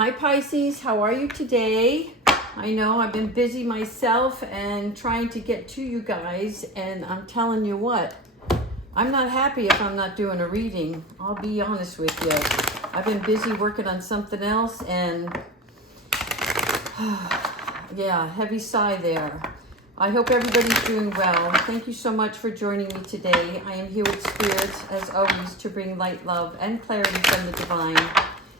Hi Pisces, how are you today? I know I've been busy myself and trying to get to you guys, and I'm telling you what, I'm not happy if I'm not doing a reading. I'll be honest with you. I've been busy working on something else, and yeah, heavy sigh there. I hope everybody's doing well. Thank you so much for joining me today. I am here with Spirit, as always, to bring light, love, and clarity from the divine,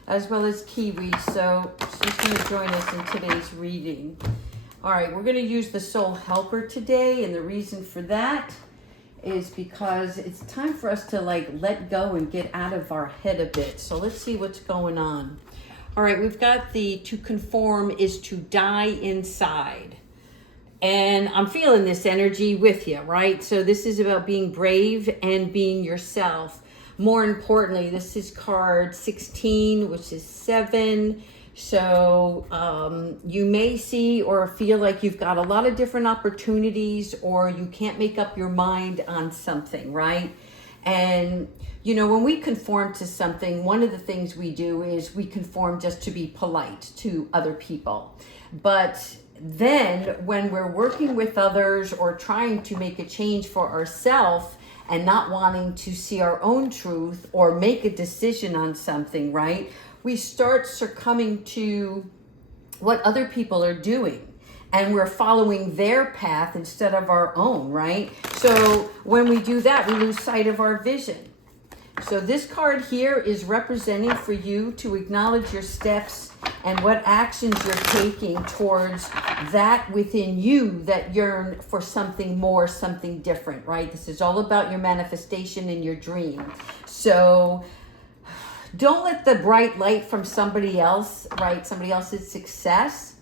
as well as Kiwi. So she's going to join us in today's reading. All right, we're going to use the Soul Helper today, and the reason for that is because it's time for us to let go and get out of our head a bit. So let's see what's going on. All right, we've got the to conform is to die inside. And I'm feeling this energy with you, right? So this is about being brave and being yourself. More importantly, this is card 16, which is 7. So you may see or feel like you've got a lot of different opportunities, or you can't make up your mind on something, right? And you know, when we conform to something, one of the things we do is we conform just to be polite to other people. But then when we're working with others or trying to make a change for ourselves and not wanting to see our own truth or make a decision on something, right? We start succumbing to what other people are doing, and we're following their path instead of our own, right? So when we do that, we lose sight of our vision. So this card here is representing for you to acknowledge your steps and what actions you're taking towards that within you that yearn for something more, something different, right? This is all about your manifestation and your dream. So don't let the bright light from somebody else, right? Somebody else's success,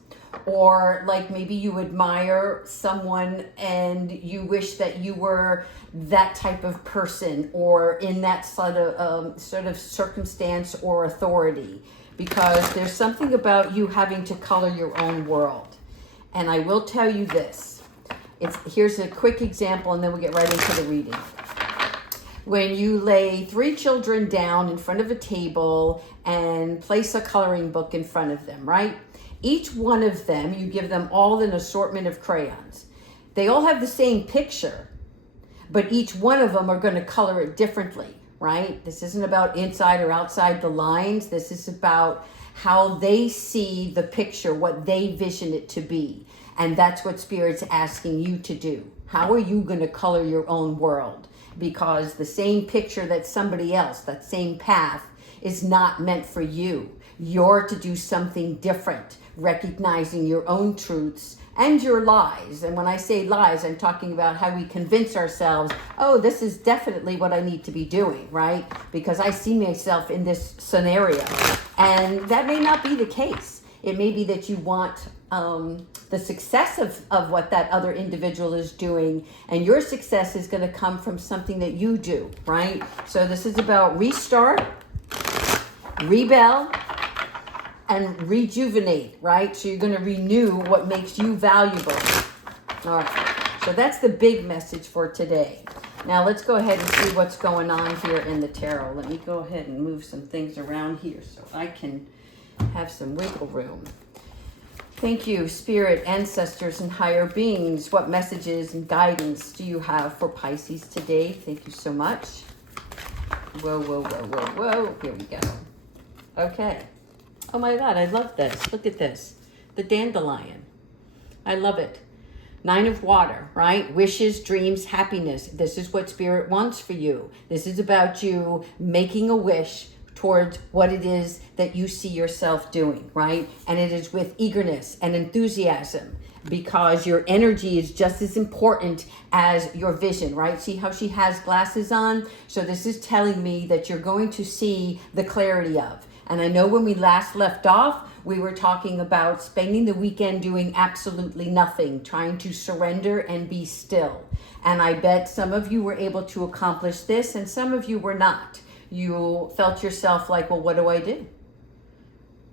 or like maybe you admire someone and you wish that you were that type of person or in that sort of circumstance or authority, because there's something about you having to color your own world. And I will tell you this. Here's a quick example, and then we'll get right into the reading. When you lay 3 children down in front of a table and place a coloring book in front of them, right? Each one of them, you give them all an assortment of crayons. They all have the same picture, but each one of them are going to color it differently, right? This isn't about inside or outside the lines. This is about how they see the picture, what they vision it to be. And that's what Spirit's asking you to do. How are you going to color your own world? Because the same picture that somebody else, that same path, is not meant for you. You're to do something different, recognizing your own truths and your lies. And when I say lies, I'm talking about how we convince ourselves, oh, this is definitely what I need to be doing, right? Because I see myself in this scenario. And that may not be the case. It may be that you want the success of what that other individual is doing, and your success is going to come from something that you do, right? So this is about restart, rebel, and rejuvenate, right? So you're going to renew what makes you valuable. All right, so that's the big message for today. Now let's go ahead and see what's going on here in the tarot. Let me go ahead and move some things around here so I can have some wiggle room. Thank you, Spirit, ancestors, and higher beings. What messages and guidance do you have for Pisces today? Thank you so much. Whoa, whoa, whoa, whoa, whoa. Here we go. Okay. Oh my God, I love this. Look at this. The dandelion. I love it. 9 of water, right? Wishes, dreams, happiness. This is what Spirit wants for you. This is about you making a wish towards what it is that you see yourself doing, right? And it is with eagerness and enthusiasm, because your energy is just as important as your vision, right? See how she has glasses on? So this is telling me that you're going to see the clarity of. And I know when we last left off, we were talking about spending the weekend doing absolutely nothing, trying to surrender and be still. And I bet some of you were able to accomplish this and some of you were not. You felt yourself like, well, what do I do?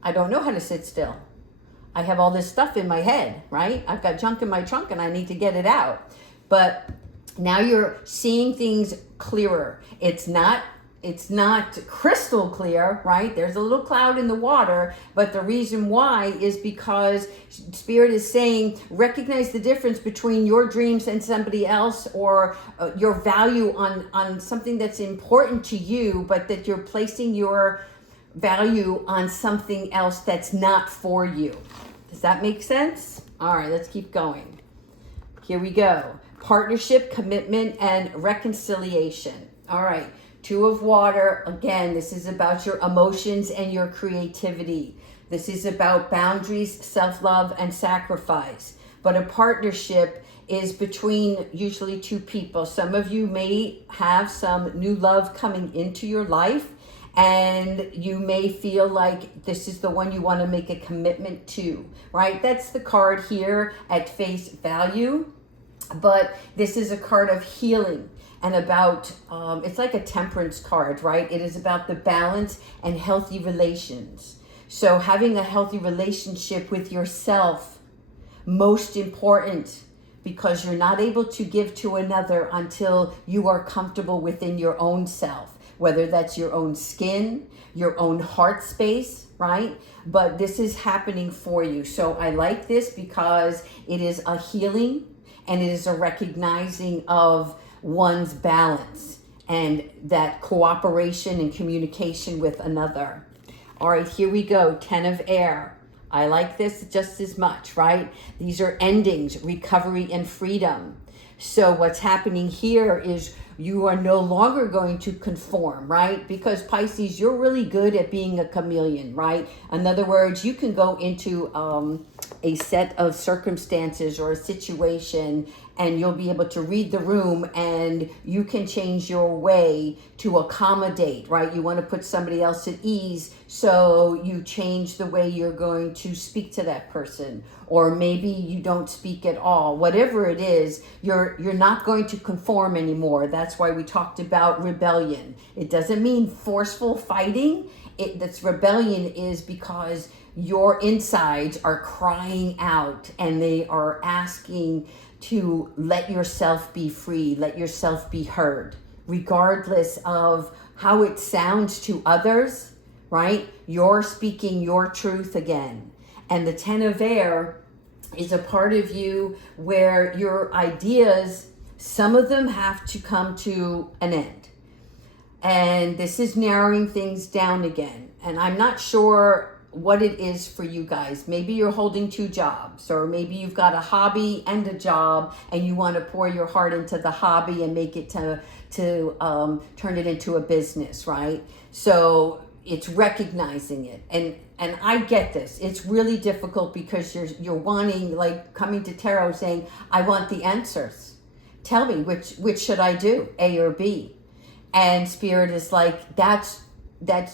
I don't know how to sit still. I have all this stuff in my head, right? I've got junk in my trunk and I need to get it out. But now you're seeing things clearer. It's not it's not crystal clear, right? There's a little cloud in the water, but the reason why is because Spirit is saying, recognize the difference between your dreams and somebody else, or your value on something that's important to you, but that you're placing your value on something else that's not for you. Does that make sense? All right, let's keep going. Here we go. Partnership, commitment, and reconciliation. All right. Two of water. Again, this is about your emotions and your creativity. This is about boundaries, self-love, and sacrifice. But a partnership is between usually two people. Some of you may have some new love coming into your life, and you may feel like this is the one you want to make a commitment to, right? That's the card here at face value. But this is a card of healing and about, it's like a temperance card, right? It is about the balance and healthy relations. So having a healthy relationship with yourself, most important, because you're not able to give to another until you are comfortable within your own self, whether that's your own skin, your own heart space, right? But this is happening for you. So I like this because it is a healing, and it is a recognizing of one's balance and that cooperation and communication with another. All right, here we go. 10 of air. I like this just as much, right? These are endings, recovery, and freedom. So what's happening here is you are no longer going to conform, right? Because Pisces, you're really good at being a chameleon, right? In other words, you can go into a set of circumstances or a situation, and you'll be able to read the room, and you can change your way to accommodate, right? You want to put somebody else at ease, so you change the way you're going to speak to that person, or maybe you don't speak at all. Whatever it is, you're not going to conform anymore. That's why we talked about rebellion. It doesn't mean forceful fighting. That's rebellion is because your insides are crying out and they are asking to let yourself be free, let yourself be heard, regardless of how it sounds to others, right? You're speaking your truth again. And the 10 of air is a part of you where your ideas, some of them have to come to an end. And this is narrowing things down again. And I'm not sure what it is for you guys. Maybe you're holding two jobs, or maybe you've got a hobby and a job, and you want to pour your heart into the hobby and make it to turn it into a business, right? So it's recognizing it. And I get this. It's really difficult because you're wanting, like coming to tarot saying, I want the answers. Tell me which should I do, A or B? And Spirit is like, that's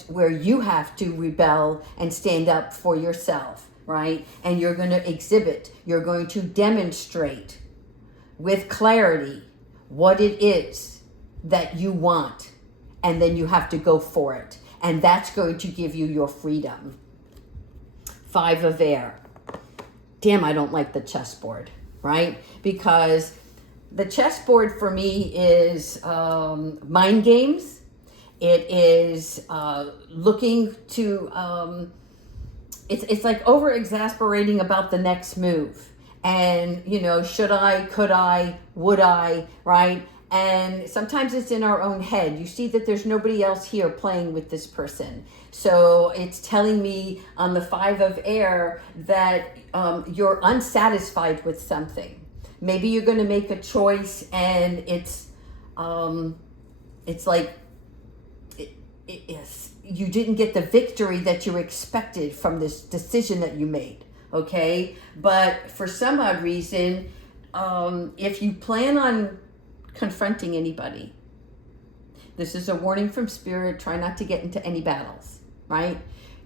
where you have to rebel and stand up for yourself, right? And you're going to exhibit, you're going to demonstrate with clarity what it is that you want. And then you have to go for it. And that's going to give you your freedom. 5 of air. Damn, I don't like the chessboard, right? Because the chessboard for me is mind games. It is looking to, it's like over exasperating about the next move. And, should I, could I, would I, right? And sometimes it's in our own head. You see that there's nobody else here playing with this person. So it's telling me on the 5 of air that you're unsatisfied with something. Maybe you're going to make a choice and it's like, you didn't get the victory that you expected from this decision that you made, okay? But for some odd reason, if you plan on confronting anybody, this is a warning from Spirit, try not to get into any battles, right?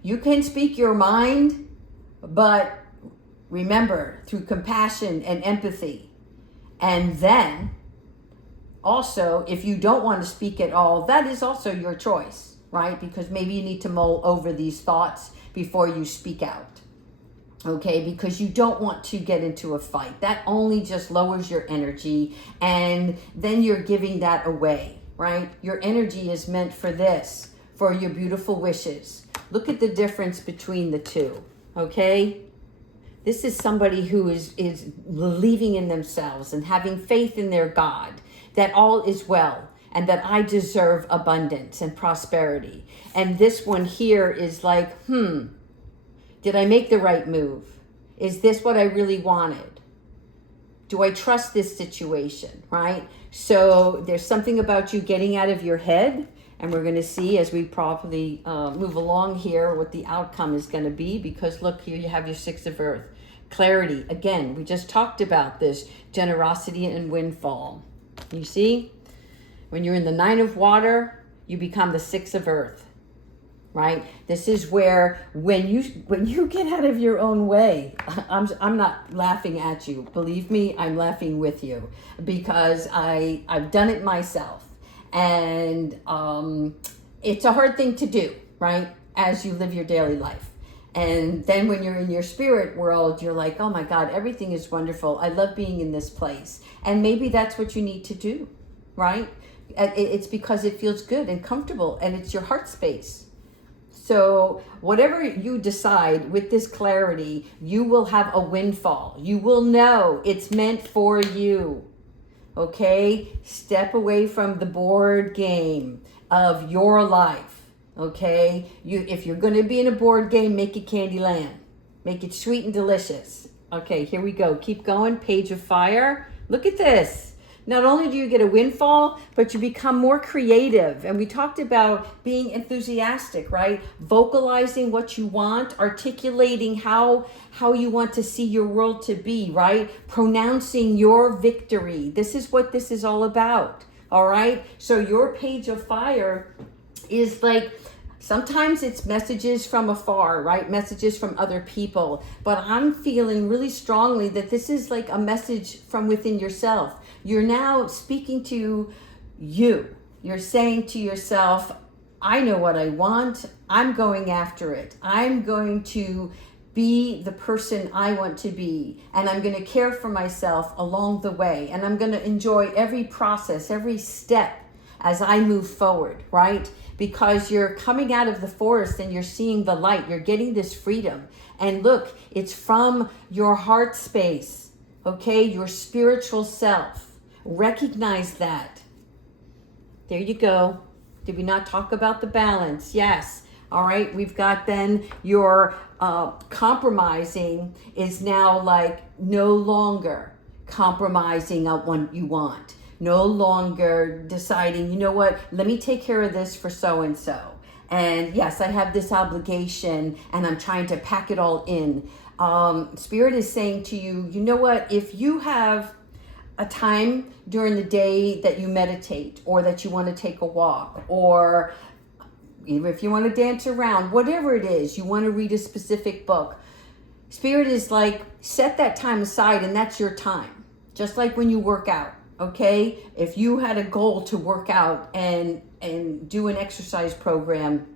You can speak your mind, but remember, through compassion and empathy. And then, also, if you don't want to speak at all, that is also your choice. Right? Because maybe you need to mull over these thoughts before you speak out. Okay? Because you don't want to get into a fight. That only just lowers your energy, and then you're giving that away. right? Your energy is meant for this, for your beautiful wishes. Look at the difference between the two, okay? This is somebody who is believing in themselves and having faith in their God, that all is well and that I deserve abundance and prosperity. And this one here is like, did I make the right move? Is this what I really wanted? Do I trust this situation, right? So there's something about you getting out of your head, and we're going to see as we probably move along here what the outcome is going to be, because look, here you have your Six of Earth. Clarity. Again, we just talked about this. Generosity and windfall. You see? When you're in the Nine of Water, you become the Six of Earth. Right? This is where when you get out of your own way, I'm not laughing at you. Believe me, I'm laughing with you, because I've done it myself. And it's a hard thing to do, right? As you live your daily life. And then when you're in your spirit world, you're like, oh my God, everything is wonderful. I love being in this place. And maybe that's what you need to do, right? It's because it feels good and comfortable, and it's your heart space. So whatever you decide with this clarity, you will have a windfall. You will know it's meant for you. Okay? Step away from the board game of your life. Okay? If you're going to be in a board game, make it Candyland. Make it sweet and delicious. Okay, here we go. Keep going. Page of Fire. Look at this. Not only do you get a windfall, but you become more creative. And we talked about being enthusiastic, right? Vocalizing what you want, articulating how you want to see your world to be, right? Pronouncing your victory. This is what this is all about, all right? So your Page of Fire is like, sometimes it's messages from afar, right? Messages from other people. But I'm feeling really strongly that this is like a message from within yourself. You're now speaking to you. You're saying to yourself, I know what I want. I'm going after it. I'm going to be the person I want to be. And I'm going to care for myself along the way. And I'm going to enjoy every process, every step as I move forward, right? Because you're coming out of the forest and you're seeing the light. You're getting this freedom. And look, it's from your heart space, okay? Your spiritual self. Recognize that. There you go. Did we not talk about the balance? Yes. All right. We've got then your compromising is now like no longer compromising on what you want. No longer deciding, you know what, let me take care of this for so-and-so. And yes, I have this obligation and I'm trying to pack it all in. Spirit is saying to you, you know what, if you have a time during the day that you meditate, or that you want to take a walk, or even if you want to dance around, whatever it is, you want to read a specific book, Spirit is like, set that time aside, and that's your time. Just like when you work out, okay? If you had a goal to work out and do an exercise program,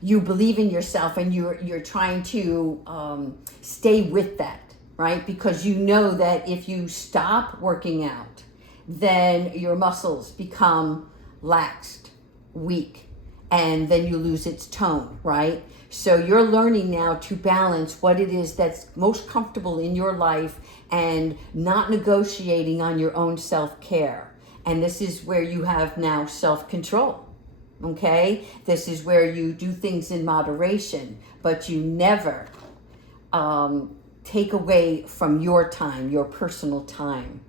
you believe in yourself and you're trying to stay with that. Right? Because you know that if you stop working out, then your muscles become laxed, weak, and then you lose its tone, right? So you're learning now to balance what it is that's most comfortable in your life and not negotiating on your own self-care. And this is where you have now self-control, okay? This is where you do things in moderation, but you never take away from your time, your personal time.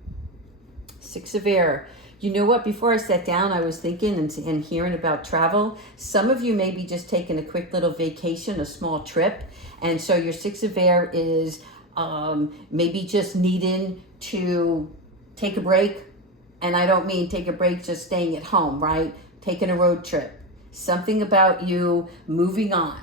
Six of Air. You know what? Before I sat down, I was thinking and hearing about travel. Some of you may be just taking a quick little vacation, a small trip. And so your Six of Air is maybe just needing to take a break. And I don't mean take a break just staying at home, right? Taking a road trip. Something about you moving on.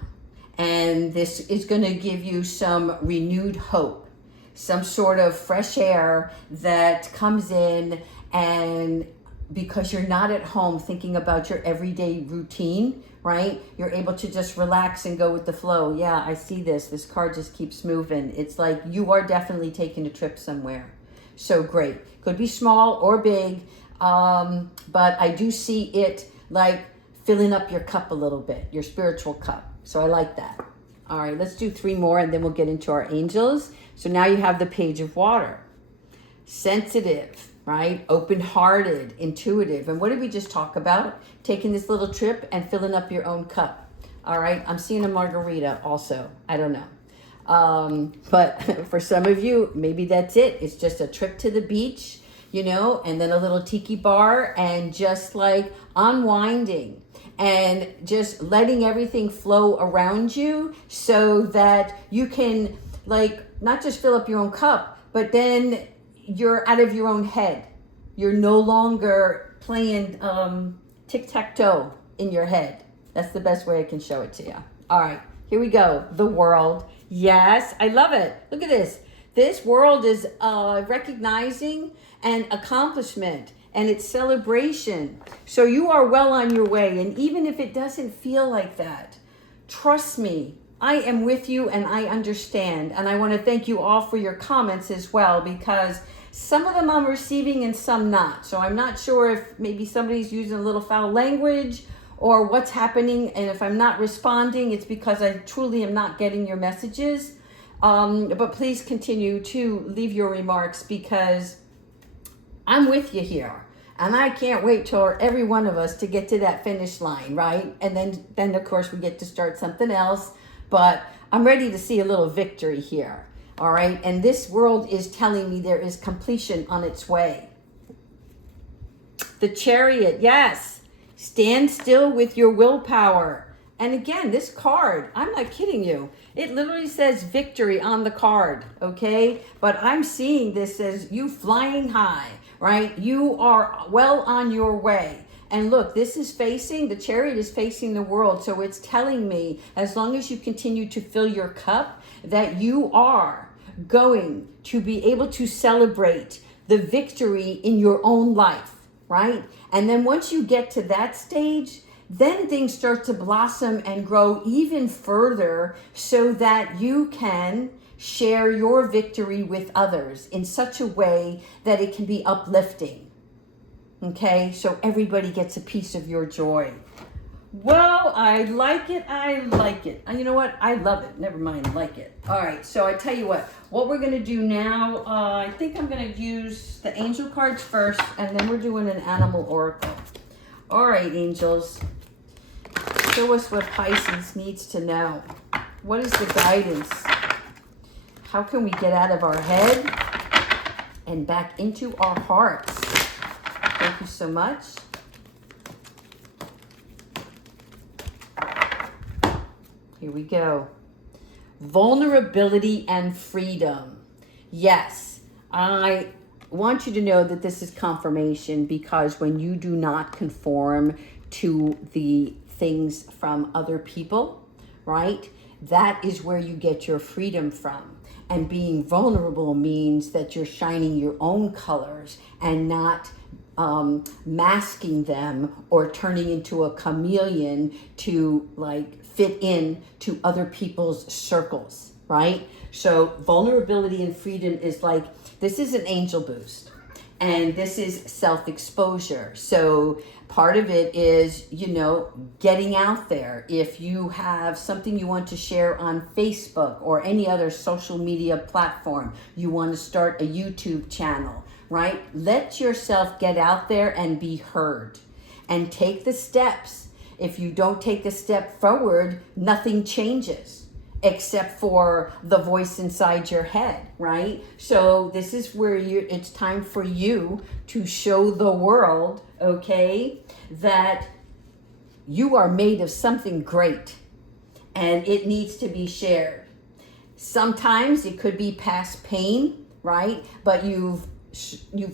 And this is going to give you some renewed hope, some sort of fresh air that comes in, and because you're not at home thinking about your everyday routine, right? You're able to just relax and go with the flow. Yeah, I see this. This card just keeps moving. It's like you are definitely taking a trip somewhere. So great. Could be small or big. But I do see it like filling up your cup a little bit, your spiritual cup. So I like that. All right, let's do 3 more and then we'll get into our angels. So now you have the Page of Water. Sensitive, right? Open-hearted, intuitive. And what did we just talk about? Taking this little trip and filling up your own cup. All right, I'm seeing a margarita also. I don't know. But for some of you, maybe that's it. It's just a trip to the beach, you know, and then a little tiki bar and just like unwinding and just letting everything flow around you so that you can like not just fill up your own cup, but then you're out of your own head. You're no longer playing tic-tac-toe in your head. That's the best way I can show it to you. All right, here we go. The World. Yes, I love it. Look at this. This world is recognizing an accomplishment and it's celebration. So you are well on your way. And even if it doesn't feel like that, trust me, I am with you and I understand. And I want to thank you all for your comments as well, because some of them I'm receiving and some not. So I'm not sure if maybe somebody's using a little foul language or what's happening. And if I'm not responding, it's because I truly am not getting your messages. But please continue to leave your remarks because I'm with you here. And I can't wait for every one of us to get to that finish line, right? And then of course we get to start something else. But I'm ready to see a little victory here, all right? And this world is telling me there is completion on its way. The Chariot, yes. Stand still with your willpower. And again, this card, I'm not kidding you. It literally says victory on the card, okay? But I'm seeing this as you flying high, right? You are well on your way. And look, this is facing, the Chariot is facing the world. So it's telling me, as long as you continue to fill your cup, that you are going to be able to celebrate the victory in your own life, right? And then once you get to that stage, then things start to blossom and grow even further so that you can share your victory with others in such a way that it can be uplifting. Okay, so everybody gets a piece of your joy. Well, I like it. I like it. And you know what? I love it. Never mind, like it. All right, so I tell you what we're going to do now, I think I'm going to use the angel cards first, and then we're doing an animal oracle. All right, angels, show us what Pisces needs to know. What is the guidance? How can we get out of our head and back into our hearts? Thank you so much. Here we go. Vulnerability and freedom. Yes, I want you to know that this is confirmation, because when you do not conform to the things from other people, right? That is where you get your freedom from. And being vulnerable means that you're shining your own colors and not masking them or turning into a chameleon to like fit in to other people's circles, right? So vulnerability and freedom is like, this is an angel boost and this is self-exposure. So part of it is, you know, getting out there. If you have something you want to share on Facebook or any other social media platform, you want to start a YouTube channel, right? Let yourself get out there and be heard and take the steps. If you don't take a step forward, nothing changes except for the voice inside your head, right? So this is where it's time for you to show the world, okay, that you are made of something great and it needs to be shared. Sometimes it could be past pain, right? But you've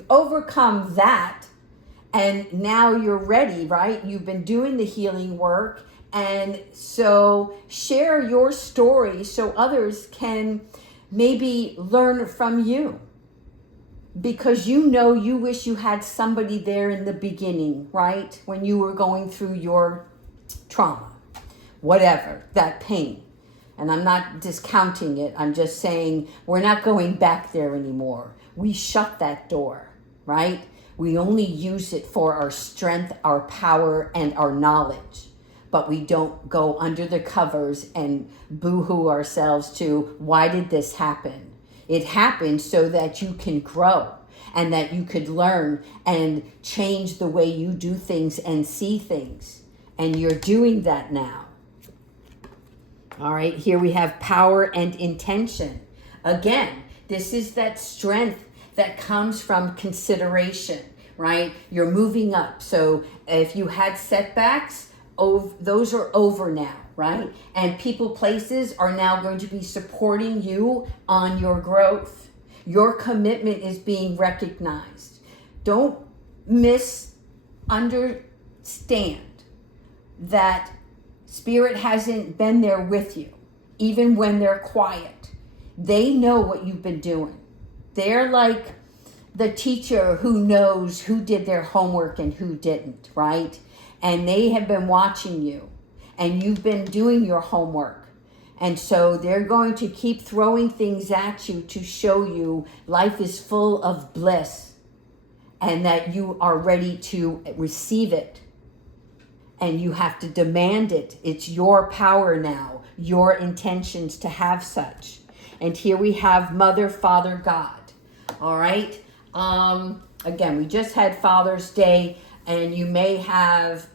overcome that and now you're ready, right? You've been doing the healing work, and so share your story so others can maybe learn from you, because you know you wish you had somebody there in the beginning, right? When you were going through your trauma, whatever, that pain. And I'm not discounting it. I'm just saying we're not going back there anymore. We shut that door, right? We only use it for our strength, our power, and our knowledge. But we don't go under the covers and boo-hoo ourselves to, why did this happen? It happened so that you can grow and that you could learn and change the way you do things and see things. And you're doing that now. All right, here we have power and intention. Again, this is that strength that comes from consideration, right? You're moving up. So if you had setbacks, those are over now, right? And people, places are now going to be supporting you on your growth. Your commitment is being recognized. Don't misunderstand that Spirit hasn't been there with you, even when they're quiet. They know what you've been doing. They're like the teacher who knows who did their homework and who didn't, right? And they have been watching you, and you've been doing your homework. And so they're going to keep throwing things at you to show you life is full of bliss and that you are ready to receive it. And you have to demand it. It's your power now, your intentions to have such. And here we have Mother, Father, God. All right. Again, we just had Father's Day, and you may have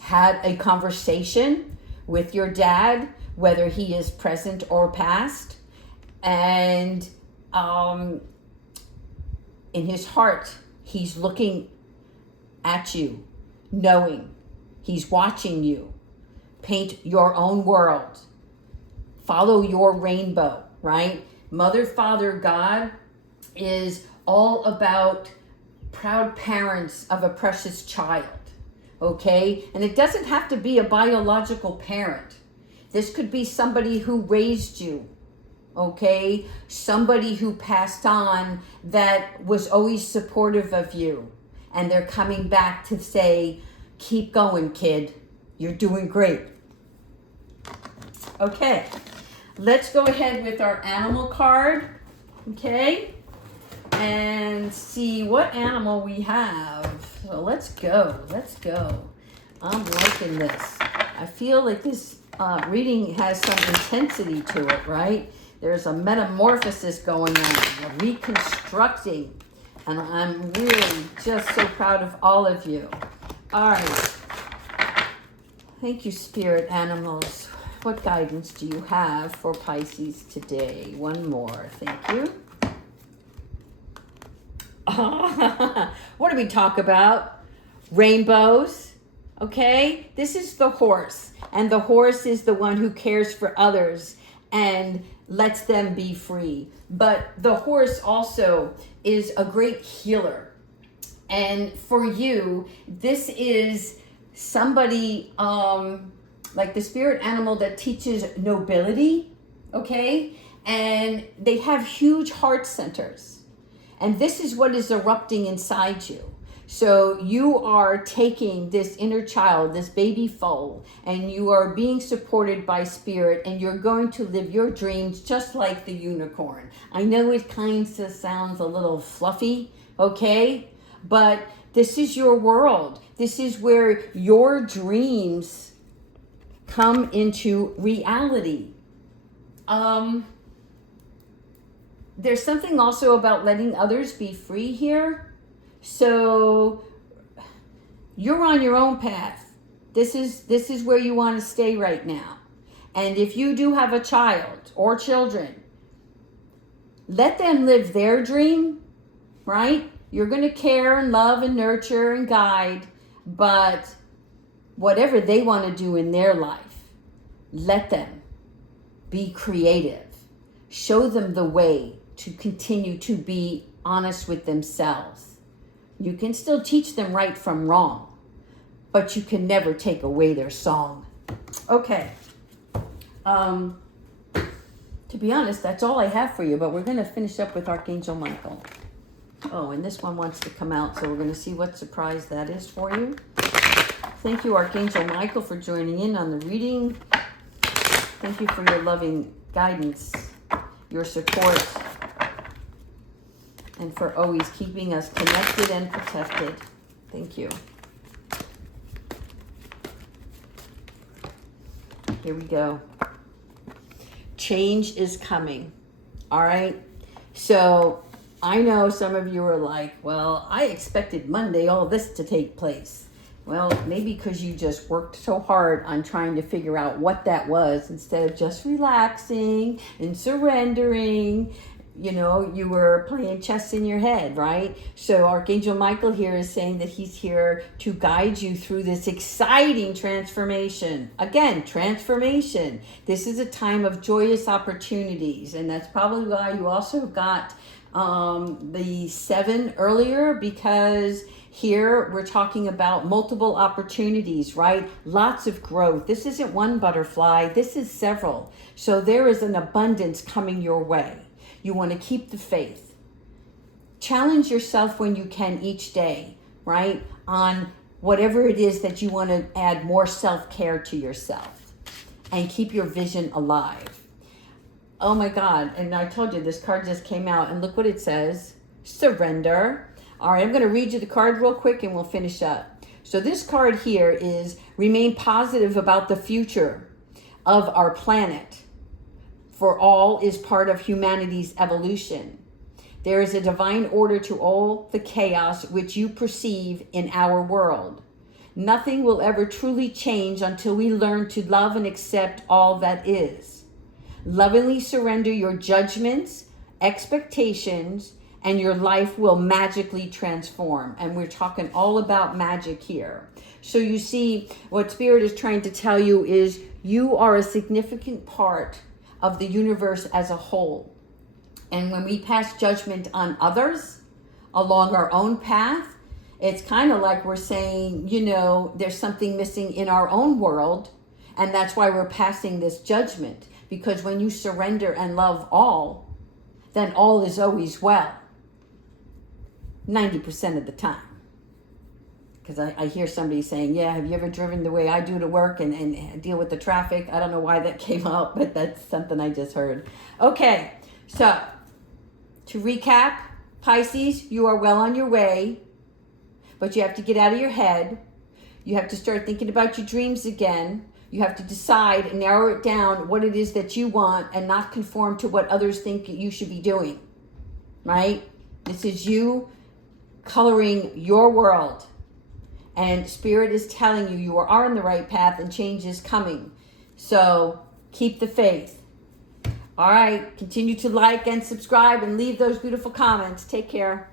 had a conversation with your dad, whether he is present or past. And in his heart, he's looking at you, knowing. He's watching you. Paint your own world. Follow your rainbow, right? Mother, Father, God is all about proud parents of a precious child, okay? And it doesn't have to be a biological parent. This could be somebody who raised you, okay? Somebody who passed on that was always supportive of you. And they're coming back to say, keep going, kid. You're doing great. Okay, let's go ahead with our animal card, okay? And see what animal we have. So let's go. I'm liking this. I feel like this reading has some intensity to it, right? There's a metamorphosis going on, reconstructing. And I'm really just so proud of all of you. All right. Thank you, spirit animals. What guidance do you have for Pisces today? One more. Thank you. What do we talk about? Rainbows. Okay? This is the horse. And the horse is the one who cares for others and lets them be free. But the horse also is a great healer. And for you, this is somebody like the spirit animal that teaches nobility, okay? And they have huge heart centers. And this is what is erupting inside you. So you are taking this inner child, this baby foal, and you are being supported by spirit, and you're going to live your dreams just like the unicorn. I know it kind of sounds a little fluffy, okay? But this is your world. This is where your dreams come into reality. There's something also about letting others be free here. So you're on your own path. This is where you want to stay right now. And if you do have a child or children, let them live their dream, right? You're going to care and love and nurture and guide, but whatever they want to do in their life, let them be creative. Show them the way to continue to be honest with themselves. You can still teach them right from wrong, but you can never take away their song. Okay. To be honest, that's all I have for you, but we're going to finish up with Archangel Michael. Oh, and this one wants to come out, so we're going to see what surprise that is for you. Thank you, Archangel Michael, for joining in on the reading. Thank you for your loving guidance, your support. and for always keeping us connected and protected. Thank you. Here we go. Change is coming. All right. So I know some of you are like, well, I expected Monday all this to take place. Well, maybe because you just worked so hard on trying to figure out what that was instead of just relaxing and surrendering. You know, you were playing chess in your head, right? So Archangel Michael here is saying that he's here to guide you through this exciting transformation. Again, transformation. This is a time of joyous opportunities. And that's probably why you also got the 7 earlier, because here we're talking about multiple opportunities, right? Lots of growth. This isn't one butterfly. This is several. So there is an abundance coming your way. You want to keep the faith. Challenge yourself when you can each day, right? On whatever it is that you want to add more self-care to yourself and keep your vision alive. Oh my God. And I told you this card just came out and look what it says. Surrender. All right, I'm going to read you the card real quick and we'll finish up. So this card here is remain positive about the future of our planet. For all is part of humanity's evolution. There is a divine order to all the chaos which you perceive in our world. Nothing will ever truly change until we learn to love and accept all that is. Lovingly surrender your judgments, expectations, and your life will magically transform. And we're talking all about magic here. So you see, what Spirit is trying to tell you is you are a significant part of the universe as a whole. And when we pass judgment on others along our own path, it's kind of like we're saying, you know, there's something missing in our own world. And that's why we're passing this judgment. Because when you surrender and love all, then all is always well. 90% of the time. Because I hear somebody saying, yeah, have you ever driven the way I do to work and deal with the traffic? I don't know why that came out, but that's something I just heard. Okay, so to recap, Pisces, you are well on your way, but you have to get out of your head. You have to start thinking about your dreams again. You have to decide and narrow it down what it is that you want and not conform to what others think you should be doing, right? This is you coloring your world. And Spirit is telling you you are on the right path and change is coming. So keep the faith. All right. Continue to like and subscribe and leave those beautiful comments. Take care.